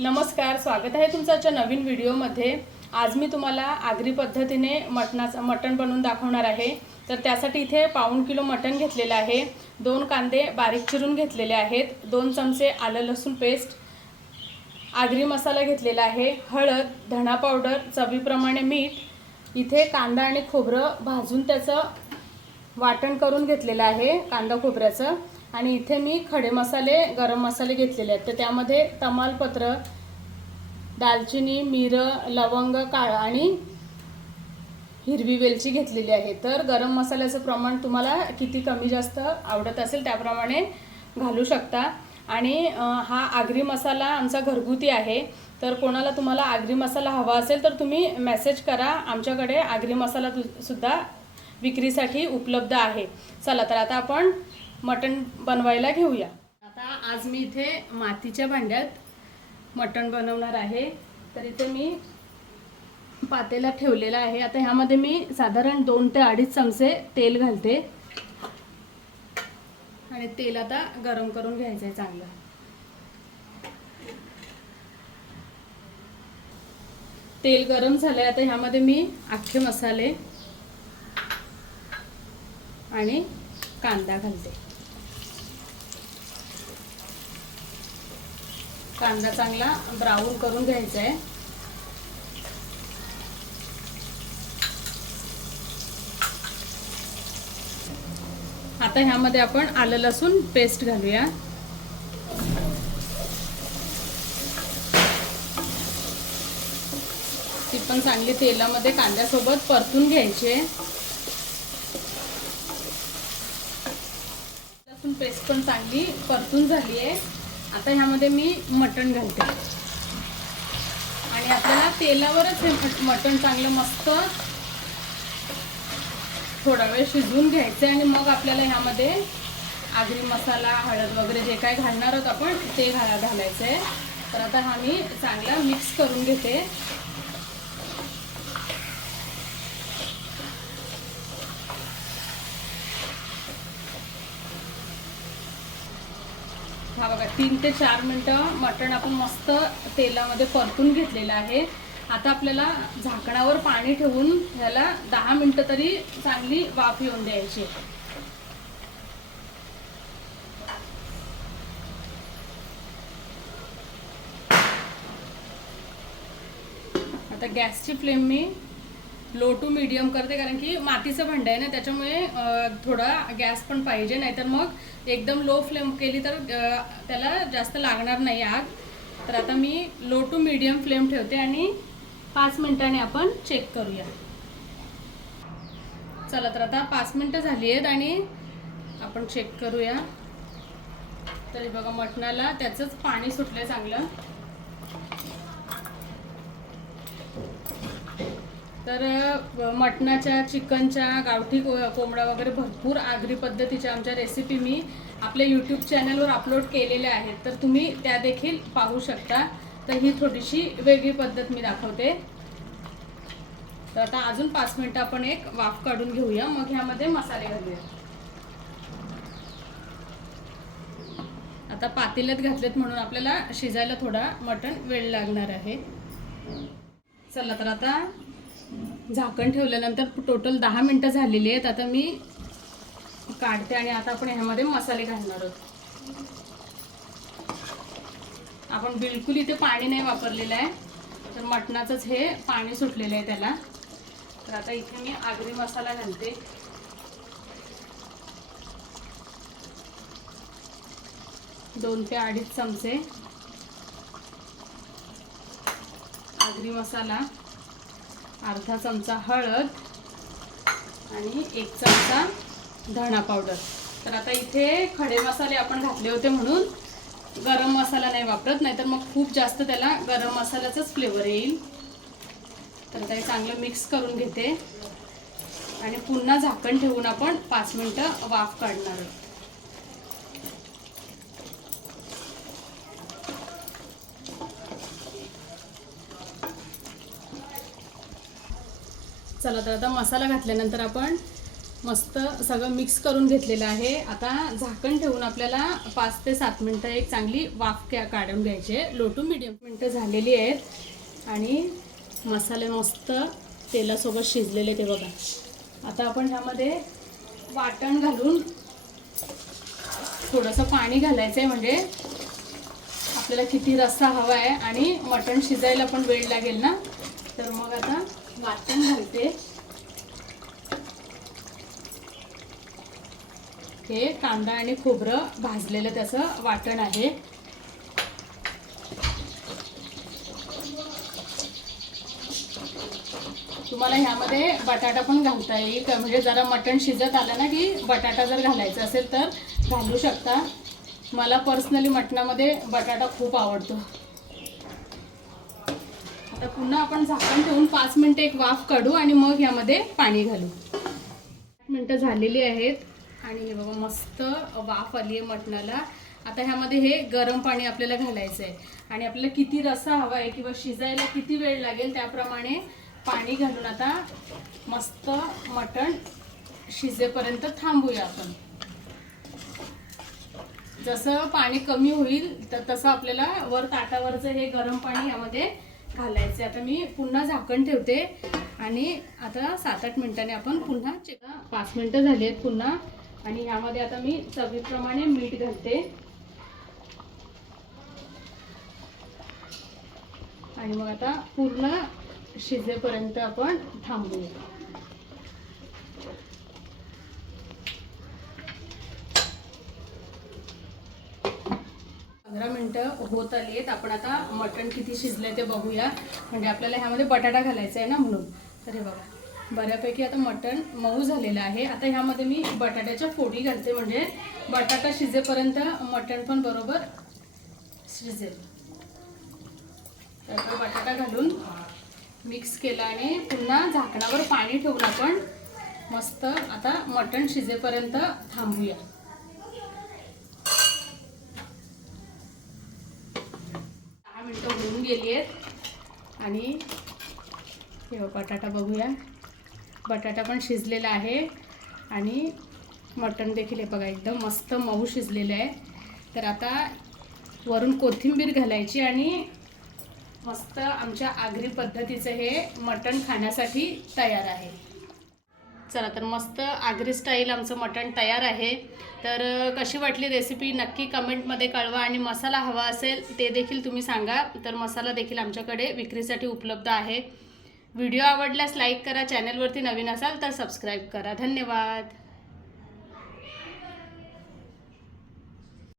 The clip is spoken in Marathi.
नमस्कार स्वागत आहे तुमचं आजच्या नवीन व्हिडिओमध्ये. आज मी तुम्हाला आगरी पद्धतीने मटणाचं मटण बनवून दाखवणार आहे. तर त्यासाठी इथे पाऊण किलो मटण घेतलेलं आहे. दोन कांदे बारीक चिरून घेतलेले आहेत. दोन चमचे आलं लसूण पेस्ट आगरी मसाला घेतलेला आहे हळद धणा पावडर चवीप्रमाणे मीठ. इथे कांदा आणि खोबरं भाजून त्याचं वाटण करून घेतलेलं आहे कांदा खोबऱ्याचं. आणि इथे मी खडे मसाले गरम मसाले घेतलेले आहेत. तर त्यामध्ये तमालपत्र दालचिनी मिरं लवंग काळा आणि हिरवी वेलची घेतलेली आहे. तर गरम मसाल्याचं प्रमाण तुम्हाला किती कमी जास्त आवडत असेल त्याप्रमाणे घालू शकता. आणि हा आगरी मसाला आमचा घरगुती आहे. तर कोणाला तुम्हाला आगरी मसाला हवा असेल तर तुम्ही मेसेज करा. आमच्याकडे आगरी मसाला सुद्धा विक्रीसाठी उपलब्ध आहे. चला तर आता आपण मटण बनवायला घेऊया. आता आज मी इथे मातीच्या भांड्यात मटण बनवणार आहे. तर इथे मी पातेला ठेवलेला आहे. आता ह्यामध्ये मी साधारण दोन ते अडीच चमचे तेल घालते. आणि तेल आता गरम करून घ्यायचं आहे चांगलं. तेल गरम झालं आहे आता ह्यामध्ये मी अख्खे मसाले आणि कांदा घालते. कांदा चांगला ब्राऊन करून घ्यायचा आहे. आता ह्यामध्ये आपण आलं लसूण पेस्ट घालूया. ती पण चांगली तेलामध्ये कांद्यासोबत परतून घ्यायची आहे. लसूण पेस्ट पण चांगली परतून झाली आहे. आता ह्यामध्ये मी मटण घालते. आणि आपल्याला तेलावरच हे मटण चांगलं मस्त थोडा वेळ शिजवून घ्यायचं आणि मग आपल्याला ह्यामध्ये आगरी मसाला हळद वगैरे जे काय घालणार आहोत आपण ते घाला घालायचं आहे तर आता हा मी चांगला मिक्स करून घेते. तीन ते चार मिनटं मटण आपण मस्त तेलामध्ये परतून घेतलेलं आहे. आता आपल्याला झाकणावर पाणी ठेवून ह्याला दहा मिनटं तरी चांगली वाफ येऊन द्यायची. आता गॅसची फ्लेम मी लो टू मीडियम करते कारण की मातीचं भांडं आहे ना त्याच्यामुळे थोडा गॅस पण पाहिजे नाहीतर मग एकदम लो फ्लेम केली तर त्याला जास्त लागणार नाही आग. तर आता मी लो टू मीडियम फ्लेम ठेवते आणि पाच मिनिटांनी आपण चेक करूया. चला तर आता पाच मिनटं झाली आहेत आणि आपण चेक करूया. तरी बघा मटणाला त्याचंच पाणी सुटलं चांगलं. तर मटणाच्या चिकनच्या गावठी को कोंबडा वगैरे भरपूर आगरी पद्धतीच्या आमच्या रेसिपी मी आपल्या यूट्यूब चॅनलवर अपलोड केलेल्या आहेत. तर तुम्ही त्या देखील पाहू शकता. तर ही थोडीशी वेगळी पद्धत मी दाखवते. तर आता अजून पाच मिनटं आपण एक वाफ काढून घेऊया. मग ह्यामध्ये मसाले घालूया. आता पातेल्यात घातलेत म्हणून आपल्याला शिजायला थोडा मटण वेळ लागणार आहे. चला तर आता झाकण ठेवल्यानंतर टोटल दहा मिनटं झालेली आहेत. आता मी काढते आणि आता आपण ह्यामध्ये मसाले घालणार आहोत. आपण बिलकुल इथे पाणी नाही वापरलेलं आहे. तर मटणाचंच हे पाणी सुटलेलं आहे त्याला. तर आता इथे मी आगरी मसाला घालते. दोन ते अडीच चमचे आगरी मसाला. अर्धा चमचा हळद आणि एक चमचा धणा पावडर. तर आता इथे खडे मसाले आपण घातले होते म्हणून गरम मसाला नाही वापरत नाहीतर मग खूप जास्त त्याला गरम मसाल्याचाच फ्लेवर येईल. तर आता हे चांगलं मिक्स करून घेते. आणि पुन्हा झाकण ठेवून आपण पाच मिनटं वाफ काढणार आहोत. चला तर आता मसाला घातल्यानंतर आपण मस्त सगळं मिक्स करून घेतलेलं आहे. आता झाकण ठेवून आपल्याला पाच ते सात मिनटं एक चांगली वाफ काढून घ्यायची. आहे लो टू मिडियम मिनटं झालेली आहेत. आणि मसाले मस्त तेलासोबत शिजलेले ते बघा. आता आपण ह्यामध्ये वाटण घालून थोडंसं पाणी घालायचं आहे म्हणजे आपल्याला किती रस्सा हवा आहे आणि मटण शिजायला पण वेळ लागेल ना? तर मग आता वाटण घालते. हे कांदा आणि खोबरं भाजलेलं त्याचं वाटण आहे. तुम्हाला ह्यामध्ये बटाटा पण घालता येईल. म्हणजे जरा मटण शिजत आलं ना की बटाटा जर घालायचा असेल तर घालू शकता. मला पर्सनली मटणामध्ये बटाटा खूप आवडतो. आता पुन्हा आपण झाकण ठेवून पाच मिनटं एक वाफ काढू आणि मग यामध्ये पाणी घालू. मिनटं झालेली आहेत आणि हे बघा मस्त वाफ आली आहे मटणाला. आता ह्यामध्ये हे गरम पाणी आपल्याला घालायचं आहे. आणि आपल्याला किती रसा हवा आहे किंवा शिजायला किती वेळ लागेल त्याप्रमाणे पाणी घालून आता मस्त मटण शिजेपर्यंत थांबूया आपण. जसं पाणी कमी होईल तर तसं आपल्याला वर ताटावरचं हे गरम पाणी यामध्ये घालायचे. आता मी पुन्हा झाकण ठेवते आणि आता सात आठ मिनिटांनी आपण पुन्हा पाच मिनटं झाली आहेत पुन्हा. आणि ह्यामध्ये आता मी चवीप्रमाणे मीठ घालते. आणि मग आता पूर्ण शिजेपर्यंत आपण थांबूया. पंधरा मिनटं होत आली आहेत आपण आता मटण किती शिजलंय ते बघूया. म्हणजे आपल्याला ह्यामध्ये बटाटा घालायचा आहे ना म्हणून. तर हे बघा. बऱ्यापैकी आता मटण मऊ झालेलं आहे. आता ह्यामध्ये मी बटाट्याच्या फोडी घालते. म्हणजे बटाटा शिजेपर्यंत मटण पण बरोबर शिजेल. तर बटाटा घालून मिक्स केला आणि पुन्हा झाकणावर पाणी ठेवून आपण मस्त आता मटण शिजेपर्यंत थांबूया दहा मिनटं होऊन गेली आहेत. आणि हे बटाटा बघूया. बटाटा पण शिजलेला आहे. आणि मटण देखील हे बघा एकदम मस्त मऊ शिजलेलं आहे. तर आता वरून कोथिंबीर घालायची आणि मस्त आमच्या आगरी पद्धतीचं हे मटण खाण्यासाठी तयार आहे. चला तर मस्त आगरी स्टाईल आमचं मटण तयार आहे. तर कशी वाटली रेसिपी नक्की कमेंटमध्ये कळवा आणि मसाला हवा असेल ते देखील तुम्ही सांगा. तर मसाला देखील आमच्याकडे विक्रीसाठी उपलब्ध आहे. व्हिडिओ आवडल्यास लाईक करा चॅनलवरती नवीन असाल तर सबस्क्राईब करा. धन्यवाद.